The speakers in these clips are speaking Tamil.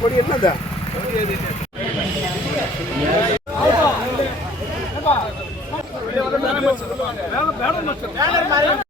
கொடி என்னதான்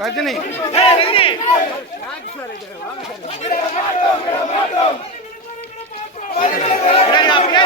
రజని రజని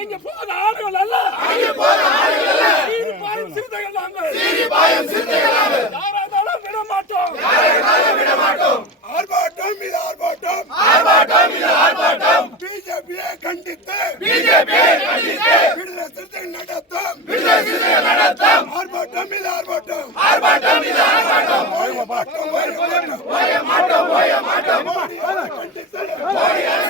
அடங்கி போன ஆடுகள் அல்ல அடங்கி போன ஆடுகள் அல்ல சீறி பாயும் சிறுத்தைகள் நாங்கள் சீறி பாயும் சிறுத்தைகள் நாங்கள் யாரானாலும் விட மாட்டோம் யாரானாலும் விட மாட்டோம் ஆர்ப்பாட்டம் இது ஆர்ப்பாட்டம் ஆர்ப்பாட்டம் இது ஆர்ப்பாட்டம் பிஜேபியை கண்டித்து பிஜேபியை கண்டித்து விடுதலை சிறுத்தைகள் நடத்தும் விடுதலை சிறுத்தைகள் நடத்தும் ஆர்ப்பாட்டம் இது ஆர்ப்பாட்டம் ஆர்ப்பாட்டம் இது ஆர்ப்பாட்டம் போய மாட்டோம் போய மாட்டோம் போய மாட்டோம் போய மாட்டோம் போய மாட்டோம் போய மாட்டோம் போய மாட்டோம் போய மாட்டோம் போய மாட்டோம் போய மாட்டோம் போய மாட்டோம் போய மாட்டோம் போய